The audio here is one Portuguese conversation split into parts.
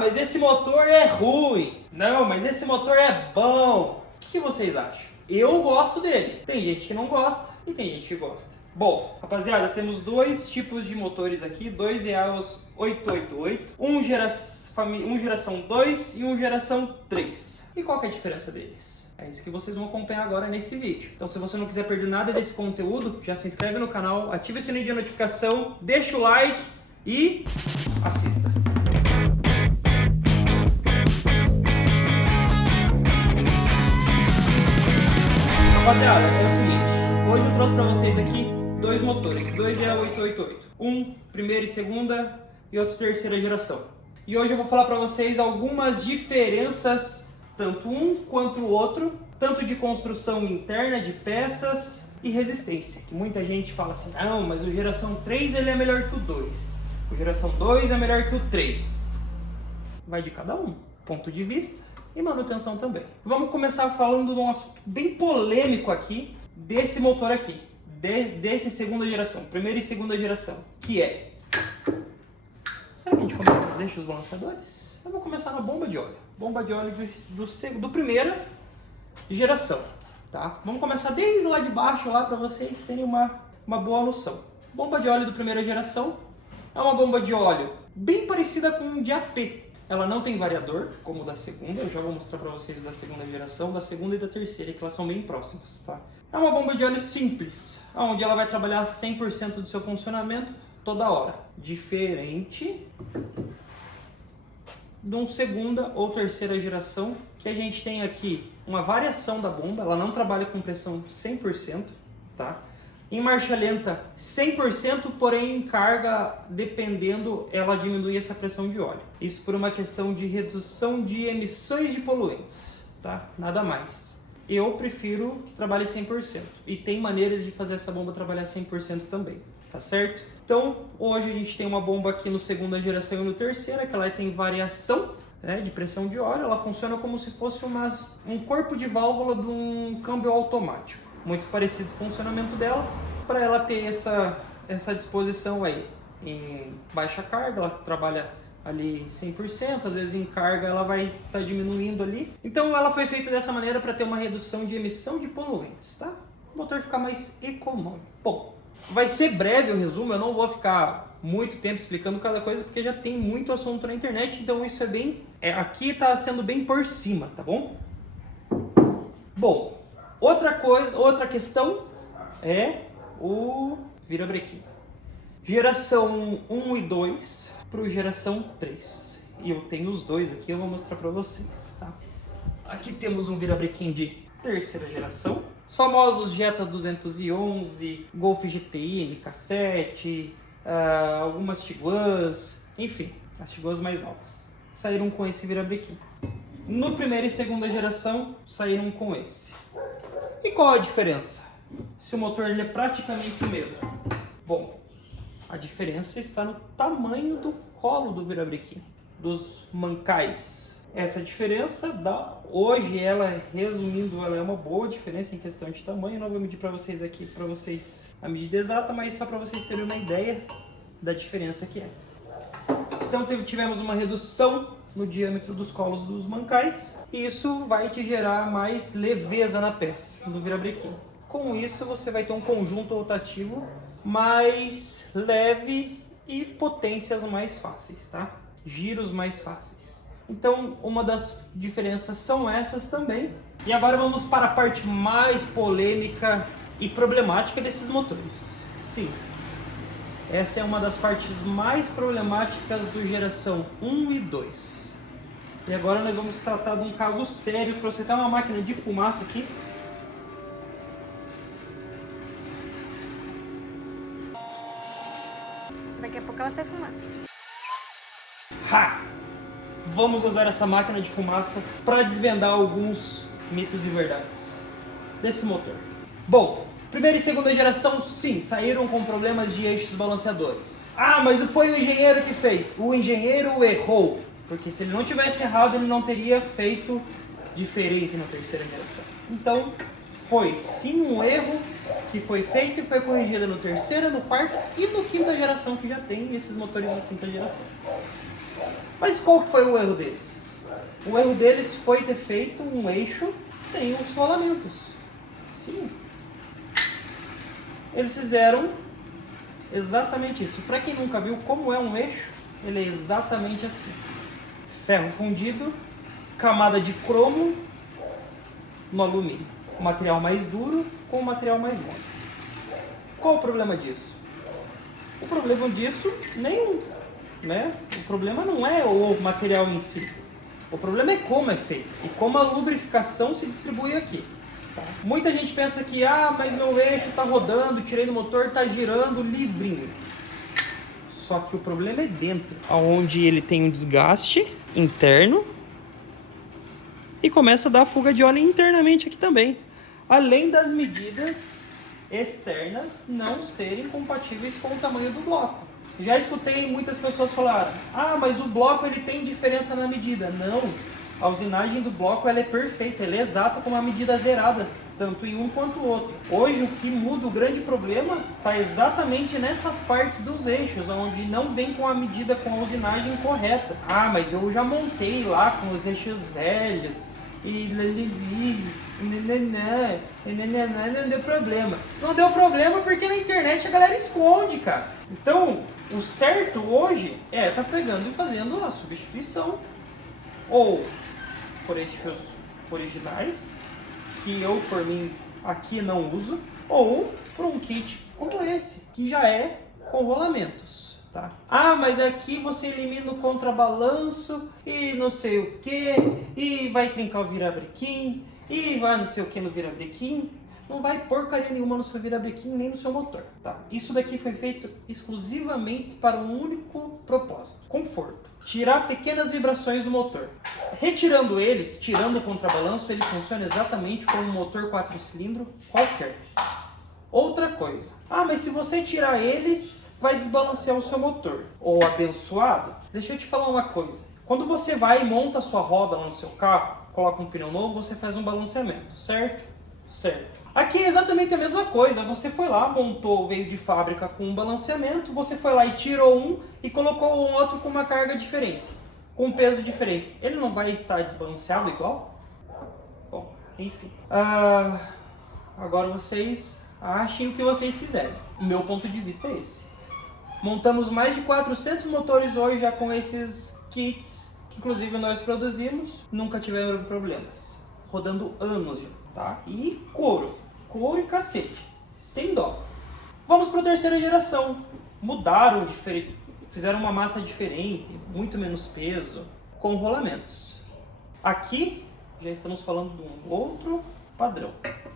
mas esse motor é ruim. Não, mas esse motor é bom. O que vocês acham? Eu gosto dele. Tem gente que não gosta e tem gente que gosta. Bom, rapaziada, temos dois tipos de motores aqui, dois EAOS 888, um geração 2 e um geração 3. E qual que é a diferença deles? É isso que vocês vão acompanhar agora nesse vídeo. Então, se você não quiser perder nada desse conteúdo, já se inscreve no canal, ativa o sininho de notificação, deixa o like e assista. Rapaziada, é o seguinte, hoje eu trouxe para vocês aqui dois motores, dois EA888, um primeira e segunda e outro terceira geração. E hoje eu vou falar para vocês algumas diferenças, tanto um quanto o outro, tanto de construção interna de peças e resistência. Muita gente fala assim, não, mas o geração 3 ele é melhor que o 2, o geração 2 é melhor que o 3. Vai de cada um, ponto de vista e manutenção também. Vamos começar falando de um assunto bem polêmico aqui, desse motor aqui, desse segunda geração, primeira e segunda geração, que é... Será que a gente começa nos eixos balanceadores? Eu vou começar na bomba de óleo. Bomba de óleo do primeira geração, tá? Vamos começar desde lá de baixo lá para vocês terem uma boa noção. Bomba de óleo do primeira geração é uma bomba de óleo bem parecida com um de AP. Ela não tem variador, como o da segunda, eu já vou mostrar para vocês da segunda geração, da segunda e da terceira, que elas são bem próximas, tá? É uma bomba de óleo simples, onde ela vai trabalhar 100% do seu funcionamento toda hora. Diferente de um segunda ou terceira geração, que a gente tem aqui uma variação da bomba, ela não trabalha com pressão 100%, tá? Em marcha lenta 100%, porém em carga, dependendo, ela diminui essa pressão de óleo. Isso por uma questão de redução de emissões de poluentes, tá? Nada mais. Eu prefiro que trabalhe 100%. E tem maneiras de fazer essa bomba trabalhar 100% também, tá certo? Então, hoje a gente tem uma bomba aqui no segunda geração e no terceira, que ela tem variação, né, de pressão de óleo. Ela funciona como se fosse um corpo de válvula de um câmbio automático. Muito parecido com o funcionamento dela, para ela ter essa disposição aí. Em baixa carga, ela trabalha ali 100%, às vezes em carga ela vai estar diminuindo ali. Então ela foi feita dessa maneira para ter uma redução de emissão de poluentes, tá? O motor ficar mais econômico. Bom, vai ser breve o resumo, eu não vou ficar muito tempo explicando cada coisa, porque já tem muito assunto na internet, então isso é bem... aqui está sendo bem por cima, tá bom? Bom, outra questão é o virabrequim. Geração 1 e 2 para geração 3. E eu tenho os dois aqui, eu vou mostrar para vocês, tá? Aqui temos um virabrequim de terceira geração. Os famosos Jetta 211, Golf GTI, MK7, algumas Tiguans, enfim, as Tiguans mais novas. Saíram com esse virabrequim. No primeira e segunda geração, saíram com esse. E qual a diferença? Se o motor ele é praticamente o mesmo. Bom, a diferença está no tamanho do colo do virabrequim, dos mancais. Essa diferença hoje, resumindo, ela é uma boa diferença em questão de tamanho. Eu não vou medir para vocês aqui, para vocês a medida exata, mas só para vocês terem uma ideia da diferença que é. Então tivemos uma redução no diâmetro dos colos dos mancais, e isso vai te gerar mais leveza na peça do virabrequim. Com isso você vai ter um conjunto rotativo mais leve e potências mais fáceis, tá? Giros mais fáceis. Então uma das diferenças são essas também. E agora vamos para a parte mais polêmica e problemática desses motores. Sim, essa é uma das partes mais problemáticas do geração 1 e 2. E agora nós vamos tratar de um caso sério. Trouxe até uma máquina de fumaça aqui. Daqui a pouco ela sai fumaça. Ha! Vamos usar essa máquina de fumaça para desvendar alguns mitos e verdades desse motor. Bom, primeira e segunda geração, sim, saíram com problemas de eixos balanceadores. Ah, mas foi o engenheiro que fez. O engenheiro errou. Porque se ele não tivesse errado, ele não teria feito diferente na terceira geração. Então, foi sim um erro que foi feito e foi corrigido no terceira, no quarta e no quinta geração, que já tem esses motores na quinta geração. Mas qual que foi o erro deles? O erro deles foi ter feito um eixo sem os rolamentos. Sim. Eles fizeram exatamente isso. Para quem nunca viu como é um eixo, ele é exatamente assim. Ferro fundido, camada de cromo no alumínio. O material mais duro com o material mais mole. Qual o problema disso? O problema disso, nenhum. Né? O problema não é o material em si. O problema é como é feito e como a lubrificação se distribui aqui. Tá? Muita gente pensa que, mas meu eixo está rodando, tirei do motor, está girando livrinho. Só que o problema é dentro, onde ele tem um desgaste interno e começa a dar fuga de óleo internamente aqui também. Além das medidas externas não serem compatíveis com o tamanho do bloco. Já escutei muitas pessoas falarem, mas o bloco ele tem diferença na medida. Não, a usinagem do bloco ela é perfeita, ela é exata com uma medida zerada, tanto em um quanto o outro. Hoje o que muda, o grande problema, está exatamente nessas partes dos eixos, onde não vem com a medida, com a usinagem correta. Mas eu já montei lá com os eixos velhos, e não deu problema. Não deu problema porque na internet a galera esconde, cara. Então, o certo hoje tá pegando e fazendo a substituição ou por eixos originais, que eu, por mim, aqui não uso, ou por um kit como esse, que já é com rolamentos. Tá? Mas aqui você elimina o contrabalanço e não sei o que, e vai trincar o virabrequim, e vai não sei o que no virabrequim. Não vai porcaria nenhuma no seu virabrequim nem no seu motor. Tá? Isso daqui foi feito exclusivamente para um único propósito: conforto. Tirar pequenas vibrações do motor. Retirando eles, tirando o contrabalanço, ele funciona exatamente como um motor 4 cilindros qualquer. Outra coisa. Mas se você tirar eles, vai desbalancear o seu motor. Ô abençoado, deixa eu te falar uma coisa. Quando você vai e monta a sua roda lá no seu carro, coloca um pneu novo, você faz um balanceamento, certo? Certo. Aqui é exatamente a mesma coisa. Você foi lá, montou, veio de fábrica com um balanceamento, você foi lá e tirou um e colocou um outro com uma carga diferente, com um peso diferente. Ele não vai estar desbalanceado igual? Bom, enfim. Agora vocês achem o que vocês quiserem. O meu ponto de vista é esse. Montamos mais de 400 motores hoje já com esses kits, que inclusive nós produzimos, nunca tiveram problemas. Rodando anos já, tá? E couro e cacete, sem dó. Vamos para a terceira geração. Mudaram, fizeram uma massa diferente, muito menos peso, com rolamentos. Aqui já estamos falando de um outro padrão,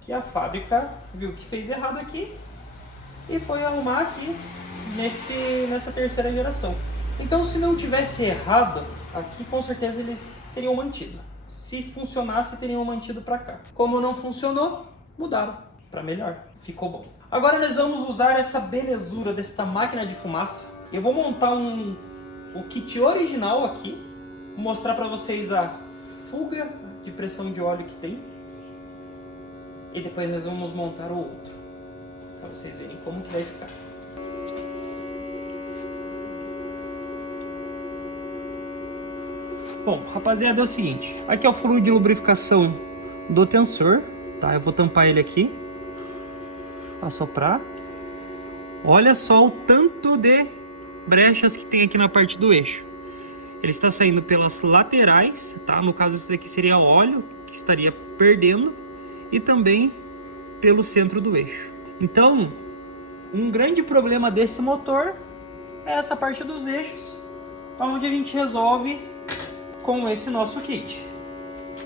que a fábrica viu que fez errado aqui e foi arrumar aqui nessa terceira geração. Então, se não tivesse errado aqui, com certeza eles teriam mantido. Se funcionasse, teriam mantido para cá. Como não funcionou, mudaram para melhor. Ficou bom. Agora nós vamos usar essa belezura desta máquina de fumaça. Eu vou montar o kit original aqui, vou mostrar para vocês a fuga de pressão de óleo que tem, e depois nós vamos montar o outro, para vocês verem como que vai ficar. Bom, rapaziada, é o seguinte, aqui é o fluido de lubrificação do tensor, tá? Eu vou tampar ele aqui, assoprar. Olha só o tanto de brechas que tem aqui na parte do eixo. Ele está saindo pelas laterais, tá? No caso, isso daqui seria óleo que estaria perdendo, e também pelo centro do eixo. Então, um grande problema desse motor é essa parte dos eixos, onde a gente resolve com esse nosso kit,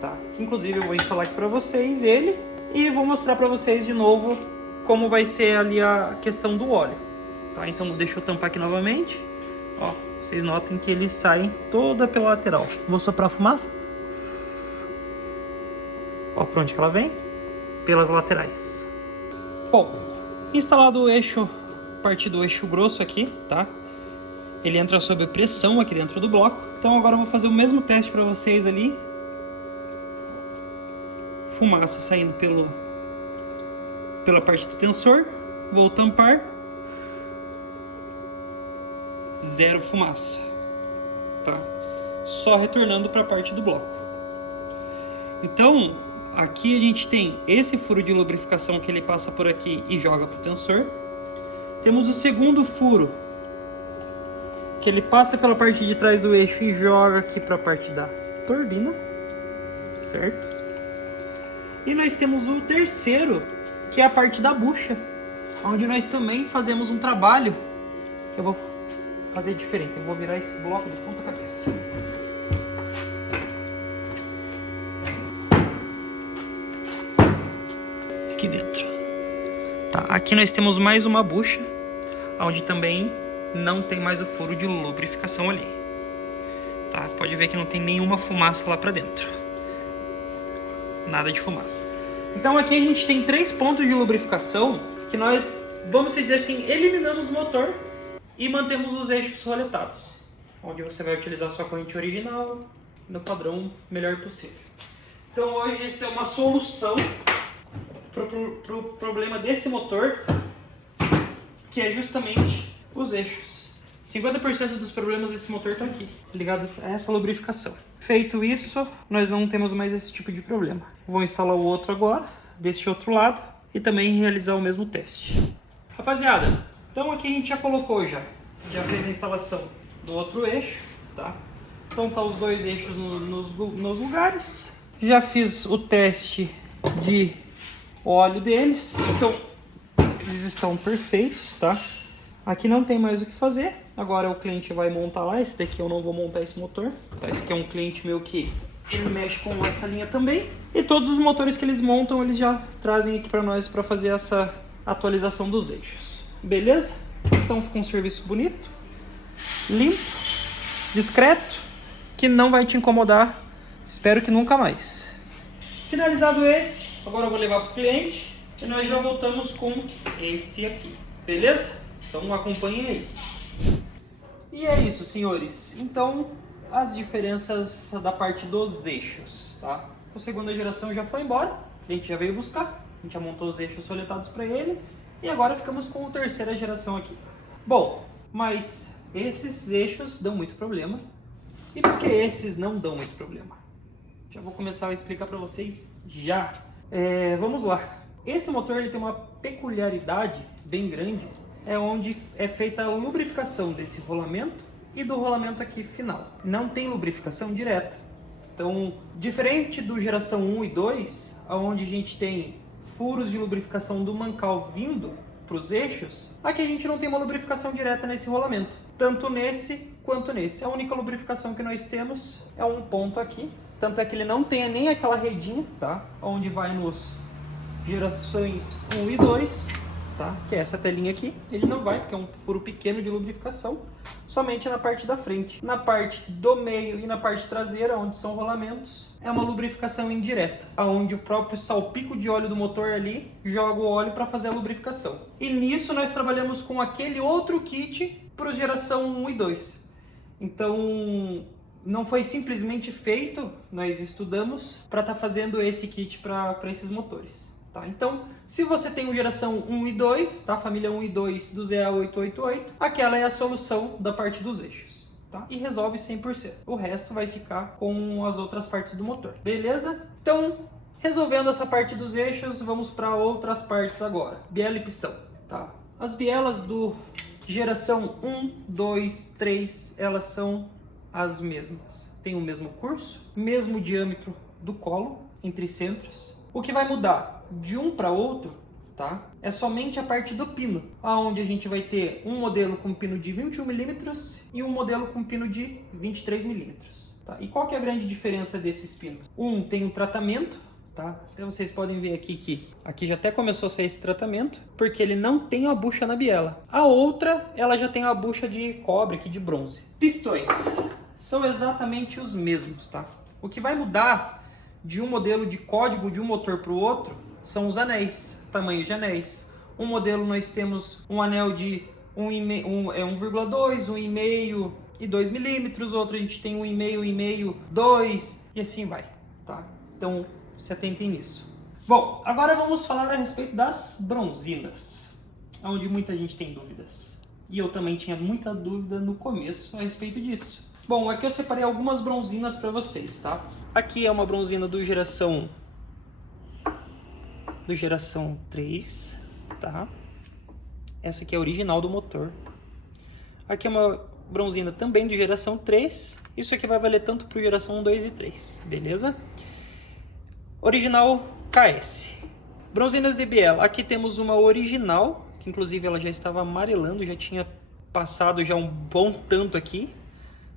tá? Inclusive eu vou instalar aqui para vocês ele e vou mostrar para vocês de novo como vai ser ali a questão do óleo, tá? Então deixa eu tampar aqui novamente, ó, vocês notem que ele sai toda pela lateral. Vou soprar a fumaça, ó, por onde que ela vem? Pelas laterais. Bom, instalado o eixo, parte do eixo grosso aqui, tá? Ele entra sob pressão aqui dentro do bloco. Então agora eu vou fazer o mesmo teste para vocês ali. Fumaça saindo pela parte do tensor. Vou tampar. Zero fumaça, tá? só retornando para a parte do bloco. Então, aqui a gente tem esse furo de lubrificação que ele passa por aqui e joga para o tensor. Temos o segundo furo, que ele passa pela parte de trás do eixo e joga aqui para a parte da turbina, certo? E nós temos o terceiro, que é a parte da bucha, onde nós também fazemos um trabalho que eu vou fazer diferente. Eu vou virar esse bloco de ponta cabeça. Aqui dentro. Tá, aqui nós temos mais uma bucha, onde também não tem mais o furo de lubrificação ali. Tá, pode ver que não tem nenhuma fumaça lá pra dentro. Nada de fumaça. Então aqui a gente tem 3 pontos de lubrificação que nós, vamos dizer assim, eliminamos o motor e mantemos os eixos roletados, onde você vai utilizar sua corrente original no padrão melhor possível. Então hoje essa é uma solução pro problema desse motor, que é justamente os eixos. 50% dos problemas desse motor está aqui, ligados a essa lubrificação. Feito isso, nós não temos mais esse tipo de problema. Vou instalar o outro agora, deste outro lado, e também realizar o mesmo teste. Rapaziada, então aqui a gente já colocou já fez a instalação do outro eixo, tá? Então tá os dois eixos nos lugares. Já fiz o teste de óleo deles, então eles estão perfeitos, tá? Aqui não tem mais o que fazer. Agora o cliente vai montar lá. Esse daqui eu não vou montar esse motor, tá? Esse aqui é um cliente meu que ele mexe com essa linha também. E todos os motores que eles montam, eles já trazem aqui para nós para fazer essa atualização dos eixos. Beleza? Então fica um serviço bonito, limpo, discreto, que não vai te incomodar. Espero que nunca mais. Finalizado esse, agora eu vou levar para o cliente e nós já voltamos com esse aqui. Beleza? Então acompanhem aí. E é isso, senhores. Então, as diferenças da parte dos eixos, tá? A segunda geração já foi embora, a gente já veio buscar, a gente já montou os eixos soletados para eles, e agora ficamos com a terceira geração aqui. Bom, mas esses eixos dão muito problema. E por que esses não dão muito problema? Já vou começar a explicar para vocês já. Vamos lá. Esse motor ele tem uma peculiaridade bem grande, é onde é feita a lubrificação desse rolamento e do rolamento aqui final. Não tem lubrificação direta. Então, diferente do geração 1 e 2, onde a gente tem furos de lubrificação do mancal vindo para os eixos, aqui a gente não tem uma lubrificação direta nesse rolamento, tanto nesse quanto nesse. A única lubrificação que nós temos é um ponto aqui, tanto é que ele não tem nem aquela redinha, tá? Onde vai nos gerações 1 e 2, tá? Que é essa telinha aqui. Ele não vai, porque é um furo pequeno de lubrificação, somente na parte da frente. Na parte do meio e na parte traseira, onde são rolamentos, é uma lubrificação indireta, onde o próprio salpico de óleo do motor ali joga o óleo para fazer a lubrificação. E nisso nós trabalhamos com aquele outro kit para os geração 1 e 2. Então, não foi simplesmente feito, nós estudamos para estar fazendo esse kit para esses motores. Tá? Então, se você tem o geração 1 e 2, tá? Família 1 e 2 do ZA888, aquela é a solução da parte dos eixos. Tá? E resolve 100%. O resto vai ficar com as outras partes do motor. Beleza? Então, resolvendo essa parte dos eixos, vamos para outras partes agora. Biela e pistão. Tá? As bielas do geração 1, 2, 3, elas são as mesmas. Tem o mesmo curso, mesmo diâmetro do colo, entre centros. O que vai mudar de um para outro, tá? É somente a parte do pino, onde a gente vai ter um modelo com pino de 21 mm e um modelo com pino de 23 mm. Tá? E qual que é a grande diferença desses pinos? Um tem um tratamento, tá? Então vocês podem ver aqui que aqui já até começou a sair esse tratamento, porque ele não tem a bucha na biela. A outra, ela já tem a bucha de cobre aqui, de bronze. Pistões são exatamente os mesmos, tá? O que vai mudar de um modelo de código de um motor para o outro são os anéis, tamanho de anéis. Um modelo nós temos um anel de 1,2, 1,5 e 2 milímetros, outro a gente tem 1,5, 1,5, 2 e assim vai, tá? Então se atentem nisso. Bom, agora vamos falar a respeito das bronzinas, onde muita gente tem dúvidas. E eu também tinha muita dúvida no começo a respeito disso. Bom, aqui eu separei algumas bronzinas para vocês, tá? Aqui é uma bronzina do geração 3, tá? Essa aqui é a original do motor. Aqui é uma bronzina também de geração 3. Isso aqui vai valer tanto para geração 1, 2 e 3, beleza? Original KS. Bronzinas de Biela. Aqui temos uma original, que inclusive ela já estava amarelando, já tinha passado já um bom tanto aqui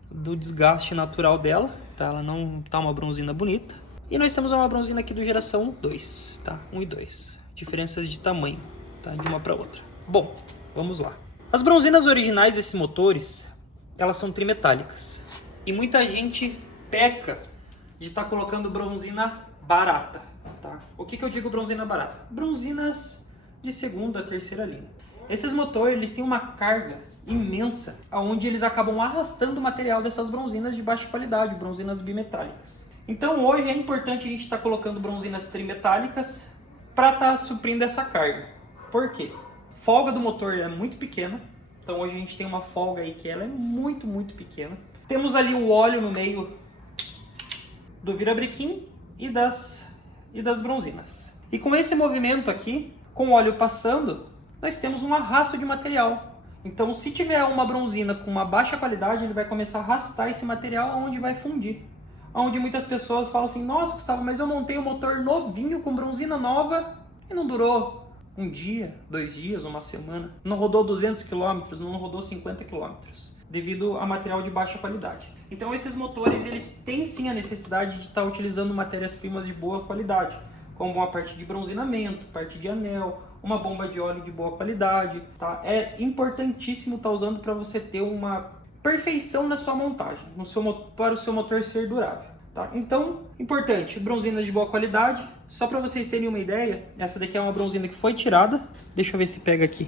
do desgaste natural dela, tá? Ela não tá uma bronzina bonita. E nós temos uma bronzina aqui do geração 2, tá? 1 e 2. Diferenças de tamanho, tá? De uma para outra. Bom, vamos lá. As bronzinas originais desses motores, elas são trimetálicas. E muita gente peca de estar colocando bronzina barata, tá? O que eu digo bronzina barata? Bronzinas de segunda, terceira linha. Esses motores, eles têm uma carga imensa, onde eles acabam arrastando o material dessas bronzinas de baixa qualidade, bronzinas bimetálicas. Então hoje é importante a gente estar colocando bronzinas trimetálicas para estar suprindo essa carga. Por quê? Folga do motor é muito pequena, então hoje a gente tem uma folga aí que ela é muito, muito pequena. Temos ali o óleo no meio do virabrequim e das bronzinas. E com esse movimento aqui, com o óleo passando, nós temos um arrasto de material. Então se tiver uma bronzina com uma baixa qualidade, ele vai começar a arrastar esse material onde vai fundir. Onde muitas pessoas falam assim, nossa Gustavo, mas eu montei um motor novinho com bronzina nova e não durou um dia, 2 dias, uma semana. Não rodou 200 km, não rodou 50 km, devido a material de baixa qualidade. Então esses motores, eles têm sim a necessidade de estar utilizando matérias-primas de boa qualidade, como uma parte de bronzinamento, parte de anel, uma bomba de óleo de boa qualidade, tá? É importantíssimo estar usando para você ter uma perfeição na sua montagem, para o seu motor ser durável, tá? Então, importante, bronzina de boa qualidade. Só para vocês terem uma ideia, essa daqui é uma bronzina que foi tirada. Deixa eu ver se pega aqui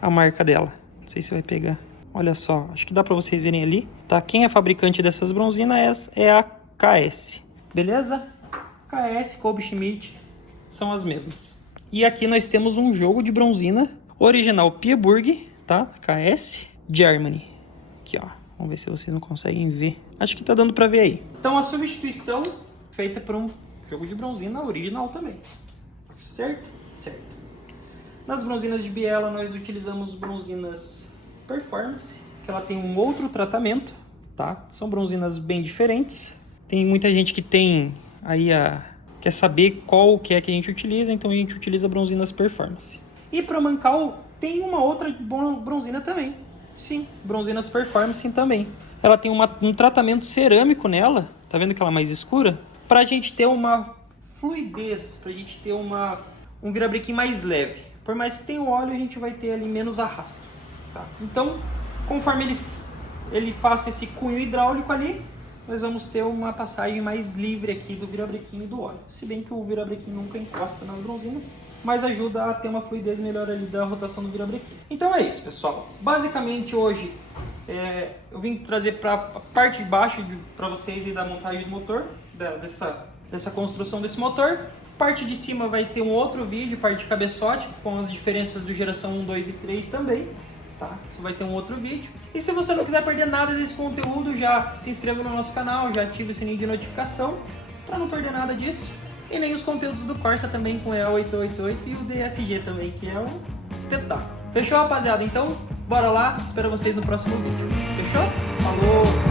a marca dela. Não sei se vai pegar. Olha só, acho que dá para vocês verem ali, tá? Quem é fabricante dessas bronzinas é a KS, beleza? KS, Kobe Schmidt, são as mesmas. E aqui nós temos um jogo de bronzina original Pierburg, tá? KS Germany. Aqui, ó. Vamos ver se vocês não conseguem ver. Acho que tá dando para ver aí. Então a substituição feita por um jogo de bronzina original também. Certo? Certo. Nas bronzinas de biela nós utilizamos bronzinas Performance, que ela tem um outro tratamento, tá? São bronzinas bem diferentes. Tem muita gente que tem aí quer saber qual que é que a gente utiliza, então a gente utiliza bronzinas Performance. E para Mancal tem uma outra bronzina também. Sim, bronzinas Performance também. Ela tem um tratamento cerâmico nela, tá vendo que ela é mais escura? Pra gente ter uma fluidez, pra gente ter um virabrequim mais leve. Por mais que tenha o óleo, a gente vai ter ali menos arrasto. Tá? Então, conforme ele faça esse cunho hidráulico ali, nós vamos ter uma passagem mais livre aqui do virabrequim e do óleo. Se bem que o virabrequim nunca encosta nas bronzinas, mas ajuda a ter uma fluidez melhor ali da rotação do virabrequim. Então é isso, pessoal. Basicamente hoje eu vim trazer para a parte de baixo para vocês e da montagem do motor, dessa construção desse motor. Parte de cima vai ter um outro vídeo, parte de cabeçote, com as diferenças do geração 1, 2 e 3 também. Tá? Isso vai ter um outro vídeo. E se você não quiser perder nada desse conteúdo, já se inscreva no nosso canal, já ative o sininho de notificação para não perder nada disso. E nem os conteúdos do Corsa também com o EA888 e o DSG também, que é um espetáculo. Fechou, rapaziada? Então, bora lá. Espero vocês no próximo vídeo. Fechou? Falou!